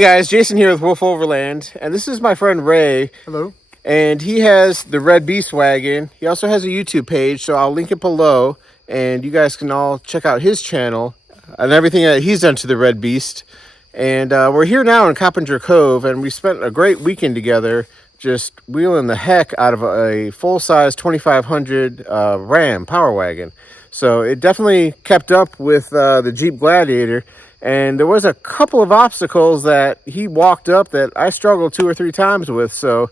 Hey guys, Jason here with Wolf Overland, and this is my friend Ray. Hello. And he has the Red Beast wagon. He also has a YouTube page, so I'll link it below, and you guys can all check out his channel and everything that he's done to the Red Beast. And we're here now in Coppinger Cove, and we spent a great weekend together just wheeling the heck out of a full-size 2500 Ram Power Wagon. So it definitely kept up with the Jeep Gladiator. And there was a couple of obstacles that he walked up that I struggled 2 or 3 times with. So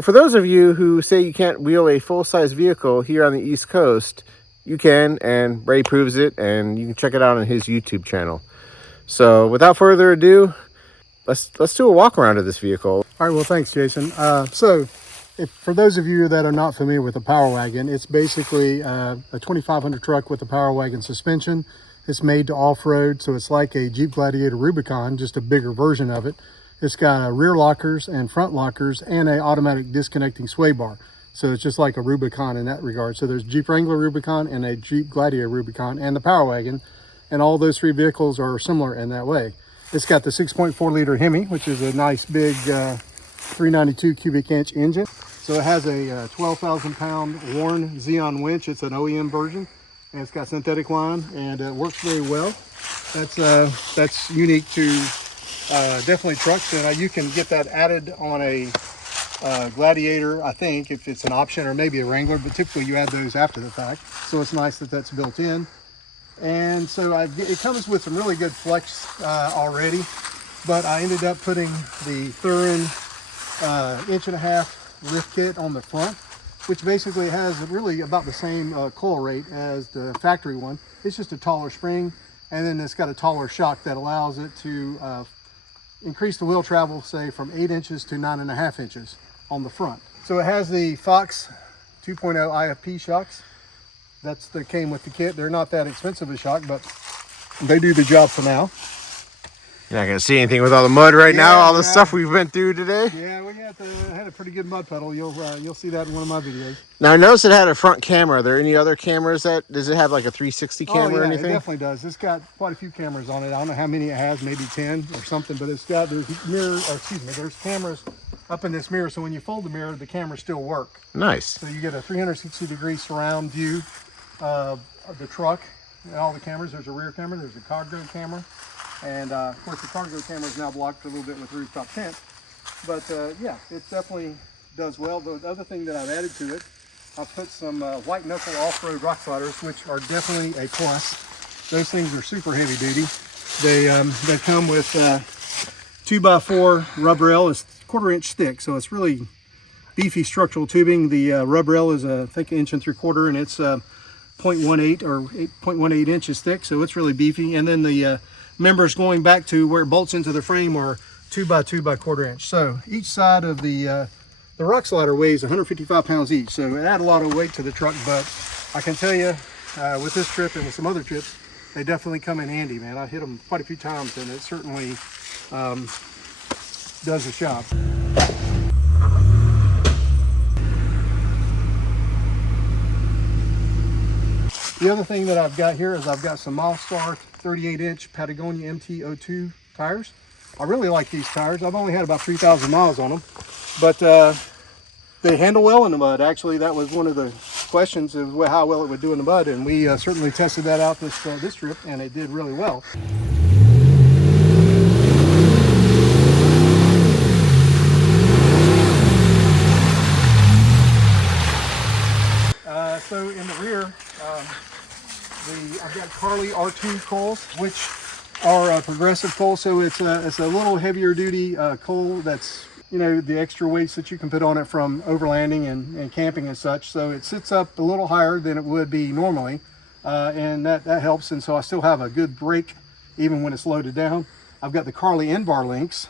for those of you who say you can't wheel a full-size vehicle here on the East Coast, you can, and Ray proves it, and you can check it out on his YouTube channel. So without further ado, let's do a walk around of this vehicle. All right, well, thanks, Jason. For those of you that are not familiar with a Power Wagon, it's basically a 2500 truck with a Power Wagon suspension. It's made to off-road, so it's like a Jeep Gladiator Rubicon, just a bigger version of it. It's got rear lockers and front lockers and an automatic disconnecting sway bar. So it's just like a Rubicon in that regard. So there's Jeep Wrangler Rubicon and a Jeep Gladiator Rubicon and the Power Wagon, and all those 3 vehicles are similar in that way. It's got the 6.4 liter Hemi, which is a nice big 392 cubic inch engine. So it has a 12,000 pound Warn Xeon winch. It's an OEM version, and it's got synthetic line, and it works very well. That's unique to definitely trucks, and you can get that added on a Gladiator, I think, if it's an option, or maybe a Wrangler, but typically you add those after the fact. So it's nice that that's built in. And so it comes with some really good flex already, but I ended up putting the Thurin 1.5" lift kit on the front, which basically has really about the same coil rate as the factory one. It's just a taller spring, and then it's got a taller shock that allows it to increase the wheel travel, say from 8 inches to 9.5 inches on the front. So it has the Fox 2.0 IFP shocks. That came with the kit. They're not that expensive a shock, but they do the job for now. You're not going to see anything with all the mud right now, all the stuff we've been through today. Yeah, we had a pretty good mud puddle. You'll see that in one of my videos. Now, I noticed it had a front camera. Are there any other cameras does it have like a 360 camera or anything? It definitely does. It's got quite a few cameras on it. I don't know how many it has, maybe 10 or something, but there's cameras up in this mirror. So when you fold the mirror, the cameras still work. Nice. So you get a 360 degree surround view of the truck and all the cameras. There's a rear camera, there's a cargo camera, and of course the cargo camera is now blocked a little bit with rooftop tent. But yeah, it definitely does well. The other thing that I've added to it, I've put some white knuckle off-road rock sliders, which are definitely a plus. Those things are super heavy duty. They come with 2x4 rubber rail. It's 1/4 inch thick, so it's really beefy structural tubing. The rubber rail is I think 1 3/4 inches, and it's 0.18 or 8.18 inches thick, so it's really beefy. And then the members going back to where it bolts into the frame are 2x2 by 1/4 inch. So each side of the rock slider weighs 155 pounds each, so it added a lot of weight to the truck. But I can tell you, with this trip and with some other trips, they definitely come in handy, man. I hit them quite a few times, and it certainly does the job. The other thing that I've got here is I've got some Milestar 38-inch Patagonia MT-02 tires. I really like these tires. I've only had about 3,000 miles on them, but they handle well in the mud. Actually, that was one of the questions, is how well it would do in the mud, and we certainly tested that out this trip, and it did really well. So in the rear, I've got Carly R2 coils, which are progressive coils. So it's a little heavier duty coil that's, the extra weights that you can put on it from overlanding and camping and such. So it sits up a little higher than it would be normally, and that helps. And so I still have a good brake even when it's loaded down. I've got the Carly N-bar links,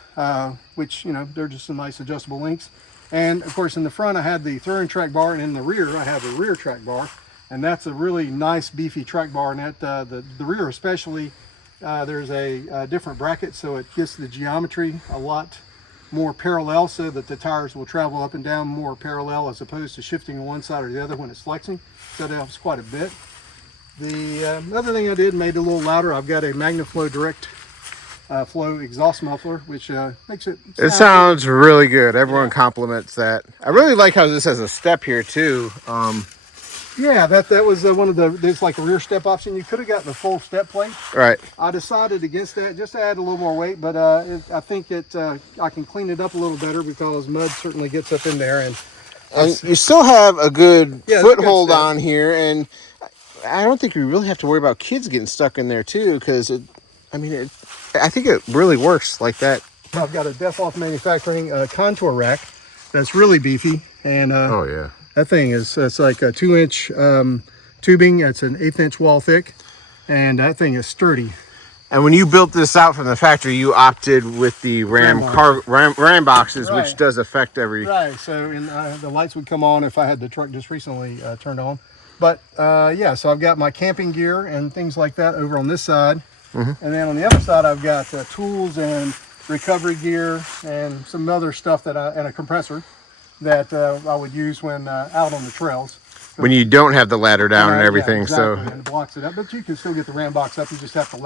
which, they're just some nice adjustable links. And of course in the front I had the Thurin track bar, and in the rear I have a rear track bar, and that's a really nice beefy track bar. And that the rear especially, there's a different bracket, so it gets the geometry a lot more parallel so that the tires will travel up and down more parallel as opposed to shifting on one side or the other when it's flexing. So that helps quite a bit. The other thing I did, made it a little louder. I've got a MagnaFlow direct flow exhaust muffler, which makes it sounds really good. Everyone compliments that. I really like how this has a step here too. Yeah, that was one of the, there's like a rear step option. You could have got the full step plate. Right. I decided against that just to add a little more weight, but I think I can clean it up a little better because mud certainly gets up in there. And you still have a good foothold good on here, and I don't think we really have to worry about kids getting stuck in there too, because I think it really works like that. I've got a Death-Off Manufacturing contour rack that's really beefy, and oh yeah, that thing is, it's like a 2-inch tubing. It's an 1/8 inch wall thick, and that thing is sturdy. And when you built this out from the factory, you opted with the Ram boxes, right, which does affect every... Right, so the lights would come on if I had the truck just recently turned on. But yeah, so I've got my camping gear and things like that over on this side. And then on the other side, I've got tools and recovery gear and some other stuff and a compressor that I would use when out on the trails. When you don't have the ladder down and everything, yeah, exactly. so... And it blocks it up, but you can still get the Ram box up. You just have to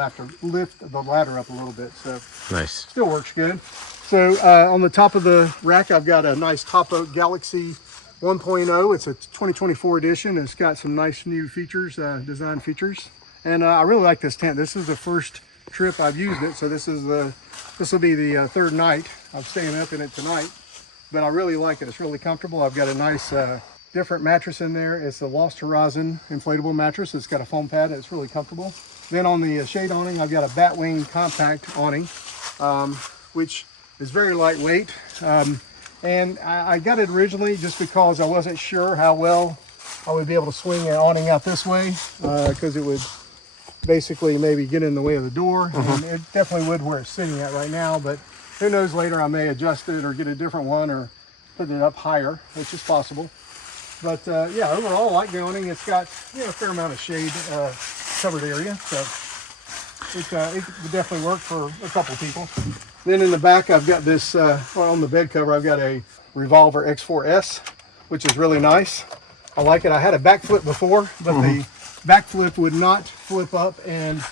lift the ladder up a little bit. So nice. Still works good. So on the top of the rack, I've got a nice Top Oak Galaxy 1.0. It's a 2024 edition. It's got some nice new features, design features. And I really like this tent. This is the first trip I've used it. So this will be the third night. I'm staying up in it tonight, but I really like it. It's really comfortable. I've got a nice different mattress in there. It's a Lost Horizon inflatable mattress. It's got a foam pad. It's really comfortable. Then on the shade awning, I've got a Batwing compact awning, which is very lightweight. And I got it originally just because I wasn't sure how well I would be able to swing an awning out this way, because it would basically maybe get in the way of the door. And it definitely would where it's sitting at right now, but who knows, later I may adjust it or get a different one or put it up higher, which is possible. But yeah, overall I like the awning. It's got a fair amount of shade covered area, so it would definitely work for a couple of people. Then in the back, I've got this, on the bed cover, I've got a Revolver X4S, which is really nice. I like it. I had a back flip before, but the back flip would not flip up and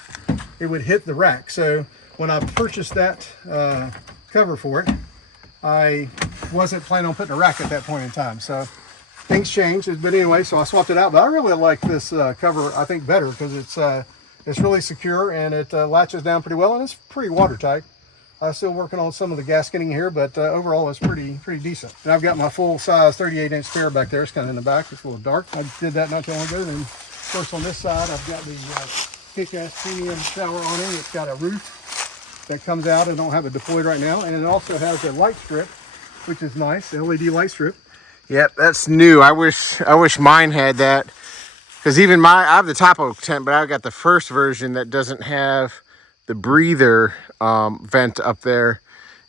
it would hit the rack. So when I purchased that cover for it, I wasn't planning on putting a rack at that point in time. So things changed, but anyway, so I swapped it out. But I really like this cover, I think, better because it's really secure and it latches down pretty well and it's pretty watertight. I'm still working on some of the gasketing here, but overall it's pretty decent. And I've got my full size 38-inch spare back there. It's kind of in the back. It's a little dark. I did that not too long ago. Then of course on this side I've got the kick-ass premium shower awning. It's got a roof that comes out. I don't have it deployed right now, and it also has a light strip, which is nice, the LED light strip. Yep, that's new. I wish mine had that, because even I have the Top Oak tent, but I've got the first version that doesn't have the breather vent up there.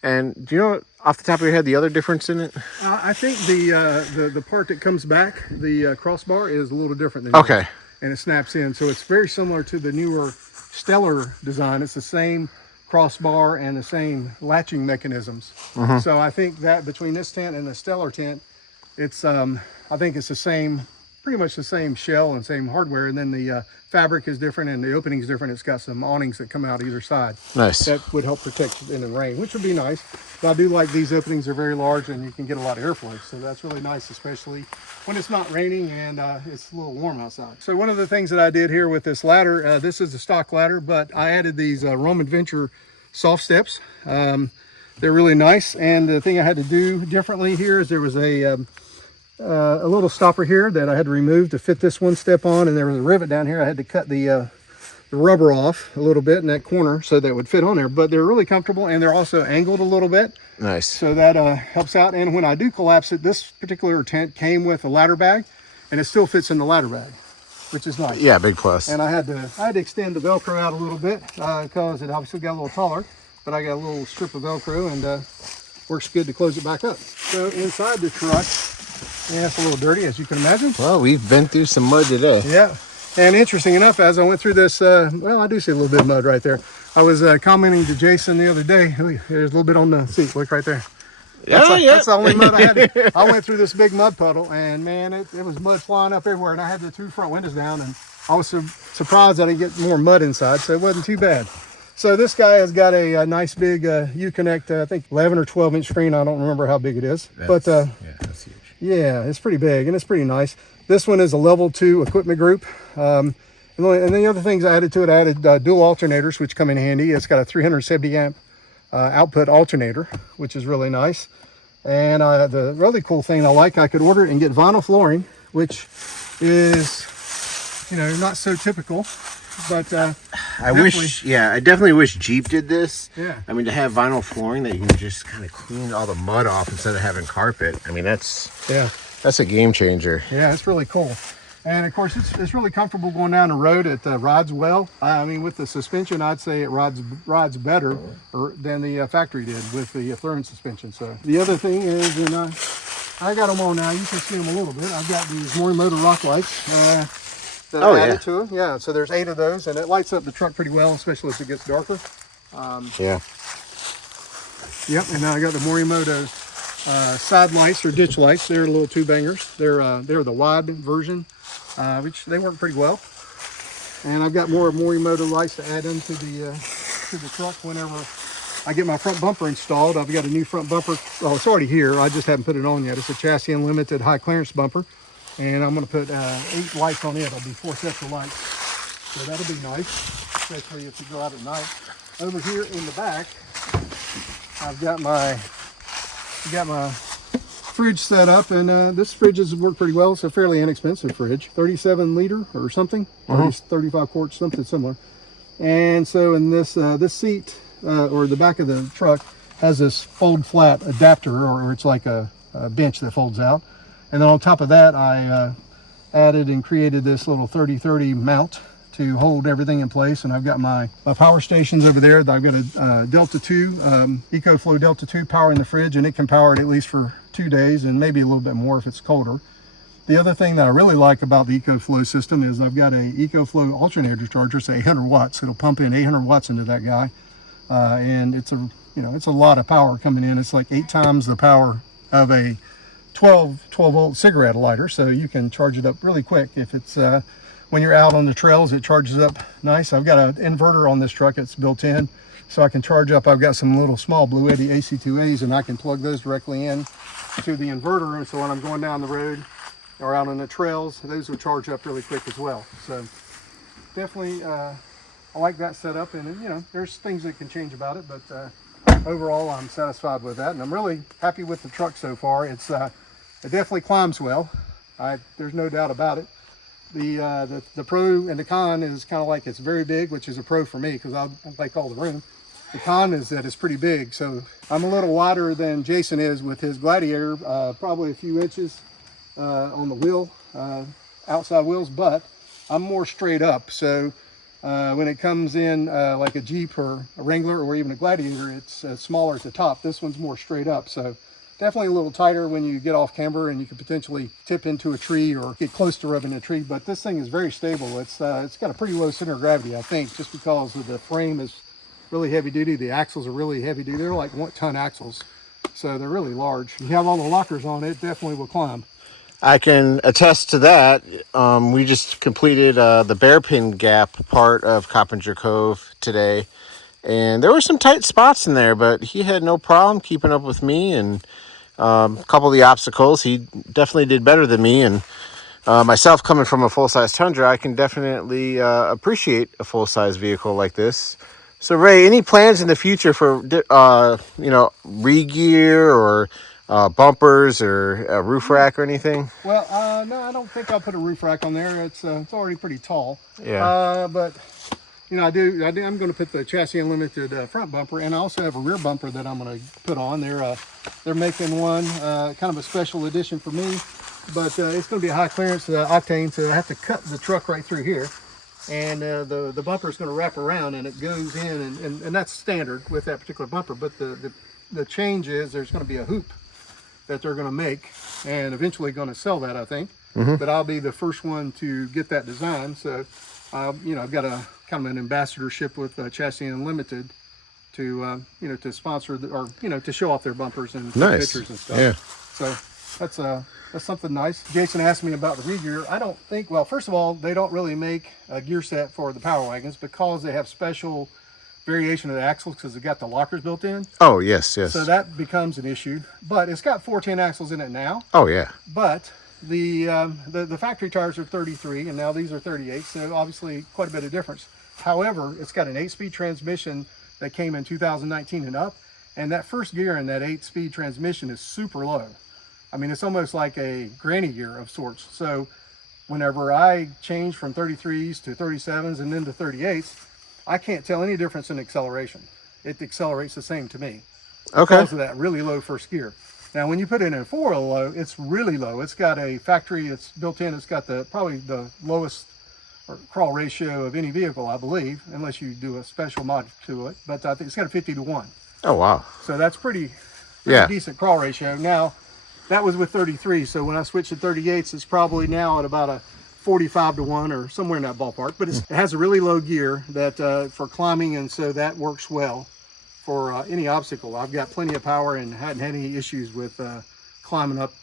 And do you know off the top of your head the other difference in it? I think the part that comes back, the crossbar, is a little different than okay. yours, and it snaps in, so it's very similar to the newer Stellar design. It's the same crossbar and the same latching mechanisms. So I think that between this tent and the Stellar tent, it's I think it's the same, pretty much the same shell and same hardware, and then the fabric is different and the opening is different. It's got some awnings that come out either side. Nice. That would help protect it in the rain, which would be nice. But I do like these openings. Are very large and you can get a lot of airflow, so that's really nice, especially when it's not raining and it's a little warm outside. So one of the things that I did here with this ladder, this is a stock ladder, but I added these Roam Adventure soft steps. They're really nice, and the thing I had to do differently here is there was a little stopper here that I had to remove to fit this one step on, and there was a rivet down here. I had to cut the rubber off a little bit in that corner so that it would fit on there, but they're really comfortable and they're also angled a little bit. Nice. So that helps out. And when I do collapse it, this particular tent came with a ladder bag and it still fits in the ladder bag, which is nice. Yeah, big plus. And I had to extend the Velcro out a little bit because it obviously got a little taller, but I got a little strip of Velcro and works good to close it back up. So inside the truck, yeah, it's a little dirty, as you can imagine. Well, we've been through some mud today. Yeah. And interesting enough, as I went through this, well, I do see a little bit of mud right there. I was commenting to Jason the other day. There's a little bit on the seat. Look right there. That's the only mud I had. I went through this big mud puddle, and man, it was mud flying up everywhere. And I had the 2 front windows down, and I was surprised I didn't get more mud inside, so it wasn't too bad. So this guy has got a nice big Uconnect, I think 11 or 12 inch screen. I don't remember how big it is, but yeah, that's huge. Yeah, it's pretty big and it's pretty nice. This one is a level 2 equipment group. And the other things I added to it, I added dual alternators, which come in handy. It's got a 370 amp output alternator, which is really nice. And the really cool thing I could order it and get vinyl flooring, which is, not so typical. But I definitely wish Jeep did this. Yeah. I mean, to have vinyl flooring that you can just kind of clean all the mud off instead of having carpet. I mean, that's a game changer. Yeah, it's really cool. And of course, it's really comfortable going down the road. It rides well. I mean, with the suspension, I'd say it rides better than the factory did with the Thurn suspension. So the other thing is, and I got them on now. You can see them a little bit. I've got these Morimoto rock lights that I added to them. Yeah, so there's 8 of those, and it lights up the truck pretty well, especially as it gets darker. Yeah. Yep, and now I got the Morimoto side lights or ditch lights. They're little 2-bangers. They're the wide version, which they work pretty well. And I've got more Morimoto lights to add into the truck whenever I get my front bumper installed. I've got a new front bumper. Well, it's already here. I just haven't put it on yet. It's a Chassis Unlimited high clearance bumper. And I'm going to put 8 lights on it. It'll be 4 sets of lights. So that'll be nice, especially if you go out at night. Over here in the back, I've got my fridge set up, and this fridge has worked pretty well. It's a fairly inexpensive fridge, 37 liter or something, 35 quarts, something similar. And so in this seat or the back of the truck has this fold flat adapter, or it's like a bench that folds out. And then on top of that, I added and created this little 30-30 mount to hold everything in place. And I've got my power stations over there. I've got a Delta 2, EcoFlow Delta 2 powering the fridge, and it can power it at least for 2 days and maybe a little bit more if it's colder. The other thing that I really like about the EcoFlow system is I've got a EcoFlow alternator charger. It's 800 watts. It'll pump in 800 watts into that guy. And it's a lot of power coming in. It's like 8 times the power of a 12 volt cigarette lighter, so you can charge it up really quick. If it's when you're out on the trails, it charges up nice. I've got an inverter on this truck. It's built in, so I can charge up. I've got some little small Blue Eddy AC2As, and I can plug those directly in to the inverter, and so when I'm going down the road or out on the trails, those will charge up really quick as well. So definitely I like that setup, and there's things that can change about it, but overall I'm satisfied with that, and I'm really happy with the truck so far. It definitely climbs well. There's no doubt about it. The pro and the con is kind of like it's very big, which is a pro for me because I like all the room. The con is that it's pretty big, so I'm a little wider than Jason is with his Gladiator, probably a few inches on the wheel, outside wheels, but I'm more straight up. So when it comes in like a Jeep or a Wrangler or even a Gladiator, it's smaller at the top. This one's more straight up, so definitely a little tighter when you get off camber, and you could potentially tip into a tree or get close to rubbing a tree. But this thing is very stable. It's got a pretty low center of gravity, I think, just because of the frame is really heavy duty. The axles are really heavy duty. They're like 1-ton axles, so they're really large. You have all the lockers on it, definitely will climb. I can attest to that. We just completed the bearpin gap part of Coppinger Cove today, and there were some tight spots in there, but he had no problem keeping up with me, and a couple of the obstacles he definitely did better than me. And myself, coming from a full-size Tundra, I can definitely appreciate a full-size vehicle like this. So Ray, any plans in the future for re-gear or bumpers or a roof rack or anything? Well, no, I don't think I'll put a roof rack on there. It's already pretty tall. Yeah. But I'm going to put the Chassis Unlimited front bumper, and I also have a rear bumper that I'm going to put on. They're making one kind of a special edition for me, but it's going to be a high clearance octane, so I have to cut the truck right through here, and the bumper is going to wrap around, and it goes in, and that's standard with that particular bumper. But the change is there's going to be a hoop that they're going to make, and eventually going to sell that, I think. But I'll be the first one to get that design. So I've got a kind of an ambassadorship with Chassis Unlimited to you know, to sponsor or you know, to show off their bumpers and Nice. pictures and stuff. Yeah. So that's something nice. Jason asked me about the re-gear. I don't think, well, first of all, they don't really make a gear set for the Power Wagons because they have special variation of the axles because they got the lockers built in. Oh, yes, yes. So that becomes an issue. But it's got 410 axles in it now. Oh, yeah. But the factory tires are 33 and now these are 38, so obviously quite a bit of difference. However, it's got an 8-speed transmission that came in 2019 and up, and that first gear in that 8-speed transmission is super low. I mean, it's almost like a granny gear of sorts. So whenever I change from 33s to 37s and then to 38s, I can't tell any difference in acceleration. It accelerates the same to me. Okay. Because of that really low first gear. Now, when you put it in a 4-wheel low, it's really low. It's got a factory, it's built in, it's got probably the lowest crawl ratio of any vehicle, I believe, unless you do a special mod to it. But I think it's got a 50-to-1. Oh, wow. So that's pretty Yeah. decent crawl ratio. Now, that was with 33, so when I switched to 38s, it's probably now at about a 45-to-1 or somewhere in that ballpark. But it has a really low gear that for climbing, and so that works well for any obstacle. I've got plenty of power and hadn't had any issues with climbing up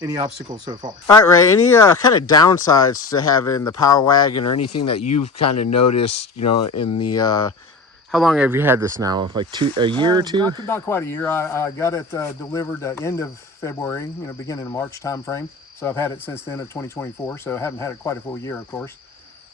any obstacle so far. All right, Ray, any kind of downsides to having the Power Wagon or anything that you've kind of noticed, you know, in the, how long have you had this now? Like a year or two? Not quite a year. I got it delivered end of February, you know, beginning of March time frame. So I've had it since the end of 2024. So I haven't had it quite a full year, of course.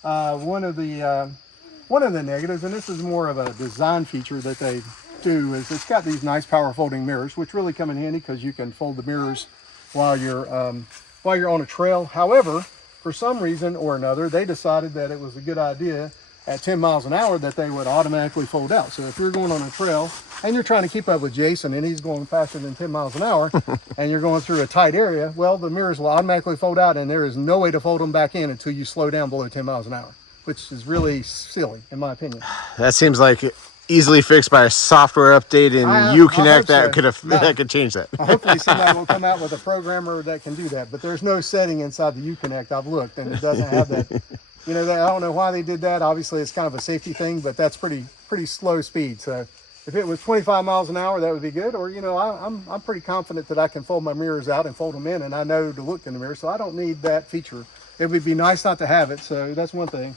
One of the negatives, and this is more of a design feature that they do, is it's got these nice power folding mirrors, which really come in handy because you can fold the mirrors while you're on a trail. However, for some reason or another, they decided that it was a good idea at 10 miles an hour that they would automatically fold out. So if you're going on a trail and you're trying to keep up with Jason and he's going faster than 10 miles an hour and you're going through a tight area, well, the mirrors will automatically fold out and there is no way to fold them back in until you slow down below 10 miles an hour, which is really silly in my opinion. That seems like easily fixed by a software update in Uconnect that could change that. Hopefully somebody will come out with a programmer that can do that, but there's no setting inside the Uconnect. I've looked and it doesn't have that. You know, I don't know why they did that. Obviously, it's kind of a safety thing, but that's pretty slow speed. So if it was 25 miles an hour, that would be good. Or, you know, I'm pretty confident that I can fold my mirrors out and fold them in, and I know to look in the mirror, so I don't need that feature. It would be nice not to have it, so that's one thing.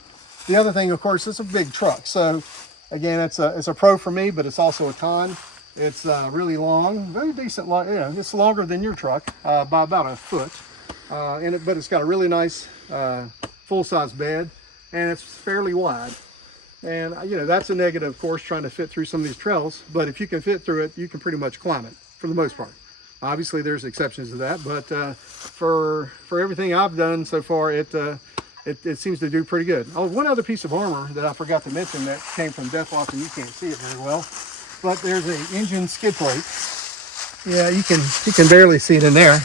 The other thing, of course, it's a big truck. So, again, it's a pro for me, but it's also a con. It's really long, very decent. You know, it's longer than your truck by about a foot, but it's got a really nice full-size bed, and it's fairly wide. And you know, that's a negative, of course, trying to fit through some of these trails, but if you can fit through it, you can pretty much climb it for the most part. Obviously there's exceptions to that, but for everything I've done so far, it seems to do pretty good. Oh, one other piece of armor that I forgot to mention that came from Deathlock, and you can't see it very well, but there's an engine skid plate. Yeah, you can barely see it in there.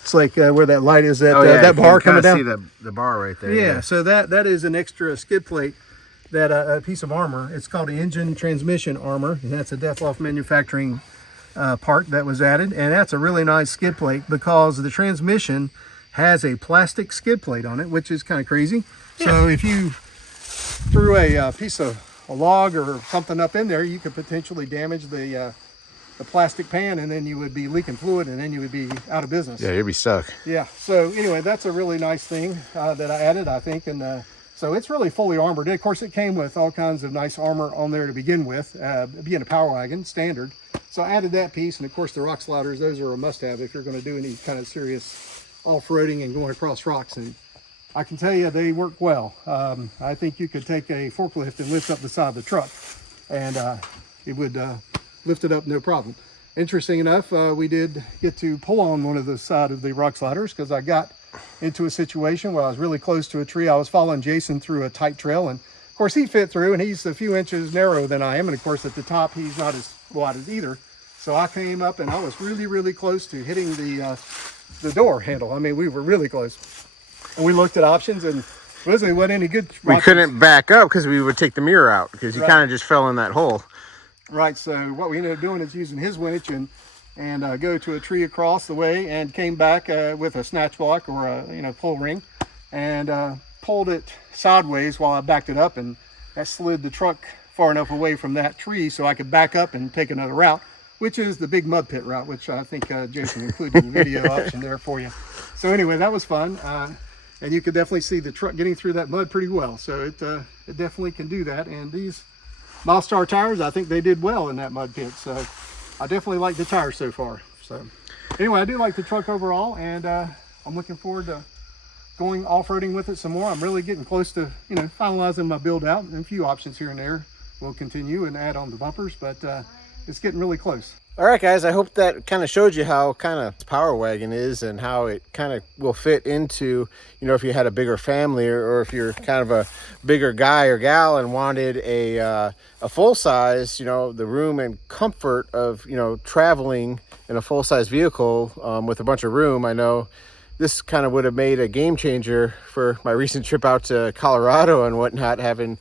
It's like where that light is, that bar coming down. See the bar right there. Yeah, so that is an extra skid plate, that a piece of armor. It's called engine transmission armor, and that's a Deathlock manufacturing part that was added, and that's a really nice skid plate because the transmission has a plastic skid plate on it, which is kind of crazy. Yeah. So if you threw a piece of a log or something up in there, you could potentially damage the plastic pan, and then you would be leaking fluid, and then you would be out of business. Yeah, you'd be stuck. Yeah, so anyway, that's a really nice thing that I added, I think, and so it's really fully armored. Of course, it came with all kinds of nice armor on there to begin with, being a Power Wagon, standard. So I added that piece, and of course the rock sliders, those are a must-have if you're going to do any kind of serious off-roading and going across rocks, and I can tell you they work well. I think you could take a forklift and lift up the side of the truck, and it would lift it up no problem. Interesting enough, we did get to pull on one of the side of the rock sliders because I got into a situation where I was really close to a tree. I was following Jason through a tight trail, and of course he fit through, and he's a few inches narrower than I am, and of course at the top he's not as wide as either. So I came up and I was really close to hitting the door handle. I mean, we were really close, and we looked at options, and it wasn't any good. We couldn't back up because we would take the mirror out because you kind of just fell in that hole. Right, so what we ended up doing is using his winch and go to a tree across the way, and came back with a snatch block or a pull ring, and pulled it sideways while I backed it up, and that slid the truck far enough away from that tree so I could back up and take another route, which is the big mud pit route, which I think Jason included in the video option there for you. So anyway, that was fun. And you could definitely see the truck getting through that mud pretty well. So it definitely can do that. And these Milestar tires, I think they did well in that mud pit. So I definitely like the tires so far. So anyway, I do like the truck overall, and I'm looking forward to going off-roading with it some more. I'm really getting close to, finalizing my build out, and a few options here and there. We'll continue and add on the bumpers, but it's getting really close. All right, guys, I hope that kind of showed you how kind of Power Wagon is and how it kind of will fit into, if you had a bigger family, or if you're kind of a bigger guy or gal and wanted a full size, the room and comfort of, traveling in a full size vehicle with a bunch of room. I know this kind of would have made a game changer for my recent trip out to Colorado and whatnot, having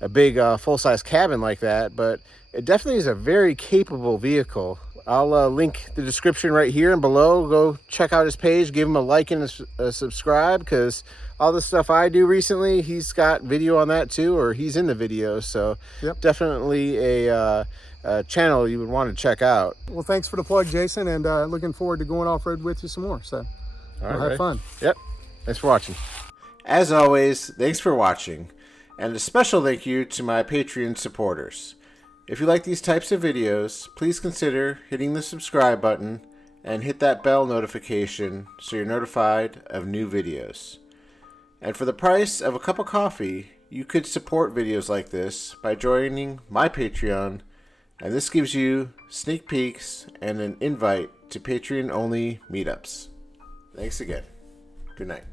a big full-size cabin like that. But it definitely is a very capable vehicle. I'll link the description right here and below. Go check out his page, give him a like and a subscribe, because all the stuff I do recently, he's got video on that too, or he's in the video. So yep, definitely a channel you would want to check out. Well, thanks for the plug, Jason, and looking forward to going off-road with you some more. So we'll have fun. Yep. Thanks for watching. As always, thanks for watching. And a special thank you to my Patreon supporters. If you like these types of videos, please consider hitting the subscribe button and hit that bell notification so you're notified of new videos. And for the price of a cup of coffee, you could support videos like this by joining my Patreon, and this gives you sneak peeks and an invite to Patreon-only meetups. Thanks again. Good night.